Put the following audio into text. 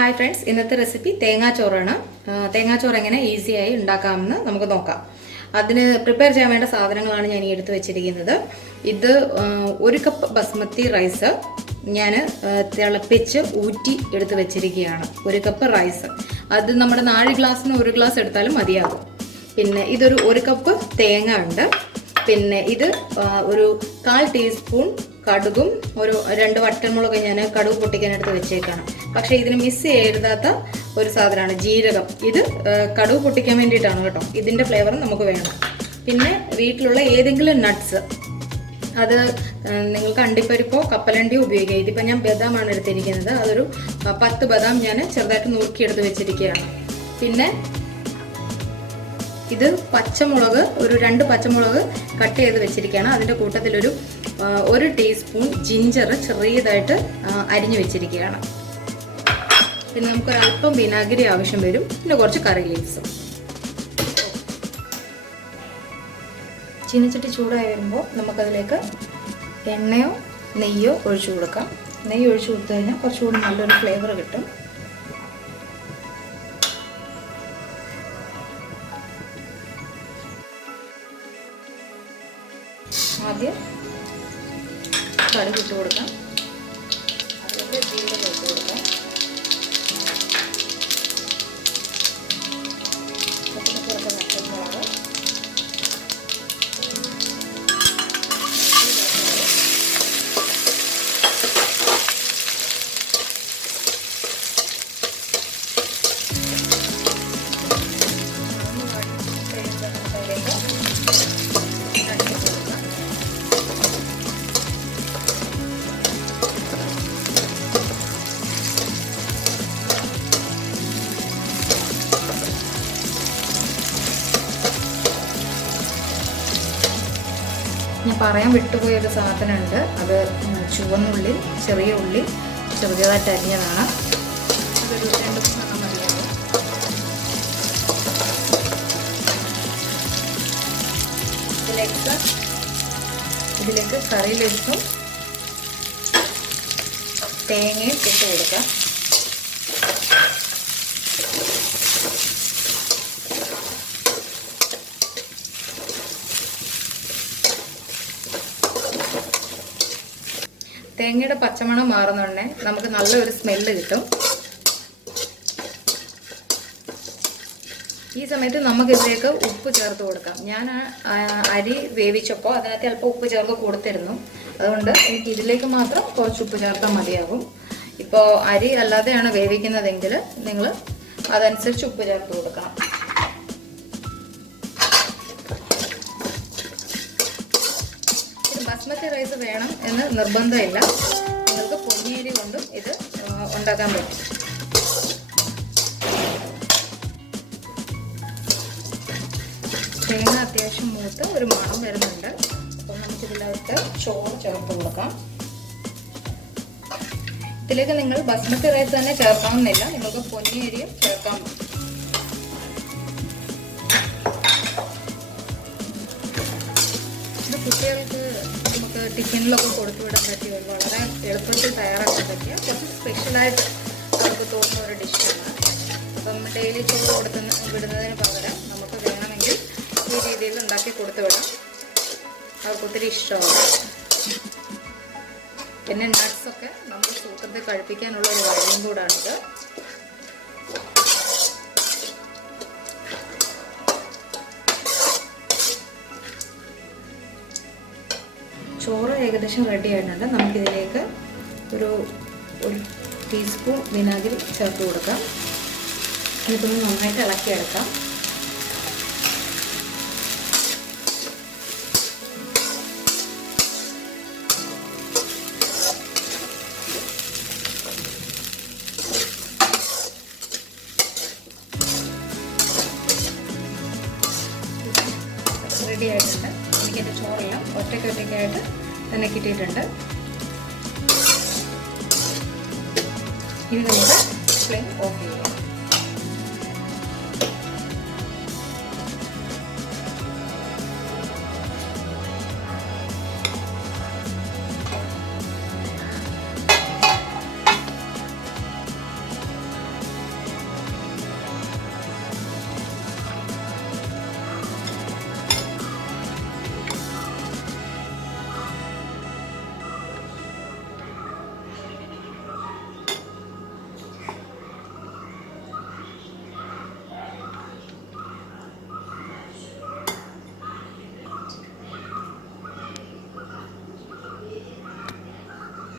Hi friends, ഇന്നത്തെ recipe തേങ്ങാച്ചോറാണ്. തേങ്ങാച്ചോറ് എങ്ങനെ ഈസിയായി ഉണ്ടാക്കാമെന്ന് നമുക്ക് നോക്കാം. അതിന് പ്രിപ്പയർ ചെയ്യാൻ വേണ്ട സാധനങ്ങളാണ് ഞാൻ ഈ എടുത്ത് വെച്ചിരിക്കുന്നത്. ഇത് 1 കപ്പ് ബസ്മതി റൈസ് ഞാൻ തിളപ്പിച്ച് ഊറ്റി എടുത്ത് വെച്ചിരിക്കുകയാണ്. 1 കപ്പ് റൈസ്, അത് നമ്മുടെ 4 ഗ്ലാസ്സിന് 1 ഗ്ലാസ് എടുത്താലും മതിയാകും. പിന്നെ ഇതൊരു 1 കപ്പ് തേങ്ങ ഉണ്ട്. പിന്നെ ഇത് ഒരു 1/4 ടീസ്പൂൺ കടുകും ഒരു 2 വറ്റൽമുളക് ഞാൻ കടുക് പൊട്ടിക്കാനെടുത്ത് വെച്ചേക്കാണ്. പക്ഷേ ഇതിന് മിസ് ചെയ്യരുതാത്ത ഒരു സാധനമാണ് ജീരകം. ഇത് കടുക് പൊട്ടിക്കാൻ വേണ്ടിയിട്ടാണ് കേട്ടോ. ഇതിൻ്റെ ഫ്ലേവർ നമുക്ക് വേണം. പിന്നെ വീട്ടിലുള്ള ഏതെങ്കിലും നട്ട്സ്, അത് നിങ്ങൾക്ക് അണ്ടിപ്പരിപ്പോ കപ്പലണ്ടിയോ ഉപയോഗിക്കാം. ഇതിപ്പോൾ ഞാൻ ബദാമാണ് എടുത്തിരിക്കുന്നത്. അതൊരു 10 ബദാം ഞാൻ ചെറുതായിട്ട് നുറുക്കിയെടുത്ത് വെച്ചിരിക്കുകയാണ്. പിന്നെ ഇത് പച്ചമുളക്, ഒരു 2 പച്ചമുളക് കട്ട് ചെയ്ത് വെച്ചിരിക്കുകയാണ്. അതിൻ്റെ കൂട്ടത്തിലൊരു 1 ടീസ്പൂൺ ജിഞ്ചർ ചെറിയതായിട്ട് അരിഞ്ഞു വെച്ചിരിക്കുകയാണ്. പിന്നെ നമുക്കൊരല്പം വിനാഗിരി ആവശ്യം വരും. പിന്നെ കുറച്ച് കറി ലീവ്സും. ചീനച്ചട്ടി ചൂടായി വരുമ്പോൾ നമുക്കതിലേക്ക് എണ്ണയോ നെയ്യോ ഒഴിച്ചു കൊടുക്കാം. നെയ്യ് ഒഴിച്ചു കൊടുത്തു കഴിഞ്ഞാൽ കുറച്ചുകൂടി നല്ലൊരു ഫ്ലേവർ കിട്ടും. ആദ്യം കടുക് ഇട്ട് കൊടുക്കാം. അതിലേക്ക് ജീരകം ഇട്ട് കൊടുക്കാം. അതിന് കുറച്ച് പച്ചമുളക്, ഞാൻ പറയാൻ വിട്ടുപോയൊരു സാധനമുണ്ട്. അത് ചുവന്നുള്ളി, ചെറിയ ഉള്ളി ചെറുതായിട്ട് അരിഞ്ഞതാണ്. അതൊരു 2-3 മതിയാവും. ഇതിലേക്ക് കറി ലീവ്സും തേങ്ങയും ഇട്ട് കൊടുക്കാം. തേങ്ങയുടെ പച്ചമണം മാറുന്നുണ്ടേ നമുക്ക് നല്ലൊരു സ്മെല്ല് കിട്ടും. ഈ സമയത്ത് നമുക്കിതിലേക്ക് ഉപ്പ് ചേർത്ത് കൊടുക്കാം. ഞാൻ അരി വേവിച്ചപ്പോൾ അതിനകത്ത് അല്പം ഉപ്പ് ചേർത്ത് കൊടുത്തിരുന്നു. അതുകൊണ്ട് എനിക്ക് ഇതിലേക്ക് മാത്രം കുറച്ച് ഉപ്പ് ചേർത്താൽ മതിയാകും. ഇപ്പോൾ അരി അല്ലാതെയാണ് വേവിക്കുന്നതെങ്കിൽ നിങ്ങൾ അതനുസരിച്ച് ഉപ്പ് ചേർത്ത് കൊടുക്കണം. ബസ്മതി റൈസ് വേണം എന്ന് നിർബന്ധമില്ല. നിങ്ങൾക്ക് പൊന്നിയരി കൊണ്ടും ഇത് ഉണ്ടാക്കാൻ പറ്റും. തേങ്ങ അത്യാവശ്യം മൂത്ത് ഒരു മണം വരുന്നുണ്ട്. അപ്പോൾ നമുക്കിതിലേക്ക് ചോറ് ചേർത്ത് കൊടുക്കാം. ഇതിലേക്ക് നിങ്ങൾ ബസ്മതി റൈസ് തന്നെ ചേർക്കാമെന്നില്ല, നിങ്ങൾക്ക് പൊന്നിയരിയും ചേർക്കാം. ഇത് കുട്ടികൾക്ക് നമുക്ക് ടിഫിനിലൊക്കെ കൊടുത്തു വിടാൻ പറ്റിയ വളരെ എളുപ്പത്തിൽ തയ്യാറാക്കാൻ പറ്റിയ കുറച്ച് സ്പെഷ്യലായിട്ട് അവർക്ക് തോന്നുന്ന ഒരു ഡിഷാണ്. അപ്പം ഡെയിലി ചോറ് വിടുന്നതിന് പകരം നമുക്ക് വേണമെങ്കിൽ ഈ രീതിയിൽ ഉണ്ടാക്കി കൊടുത്തു വിടാം. അവർക്ക് ഒത്തിരി ഇഷ്ടമാണ്. പിന്നെ നട്ട്സൊക്കെ നമുക്ക് സൂത്രത്തിൽ കഴിപ്പിക്കാനുള്ള ഒരു വഴിയും കൂടാണിത്. ചോറ് ഏകദേശം റെഡി ആയിട്ടുണ്ട്. നമുക്കിതിലേക്ക് ഒരു 1 ടീസ്പൂൺ വിനാഗിരി ചേർത്ത് കൊടുക്കാം. ഇതൊന്ന് നന്നായിട്ട് ഇളക്കിയെടുക്കാം. റെഡി ആയിട്ടുണ്ട്. എനിക്കെൻ്റെ ചോറെല്ലാം ഒറ്റയ്ക്കായിട്ട് തന്നെ കിട്ടിയിട്ടുണ്ട്. ഇനി നമുക്ക് ഫ്ലെയിം ഓഫ് ചെയ്യാം.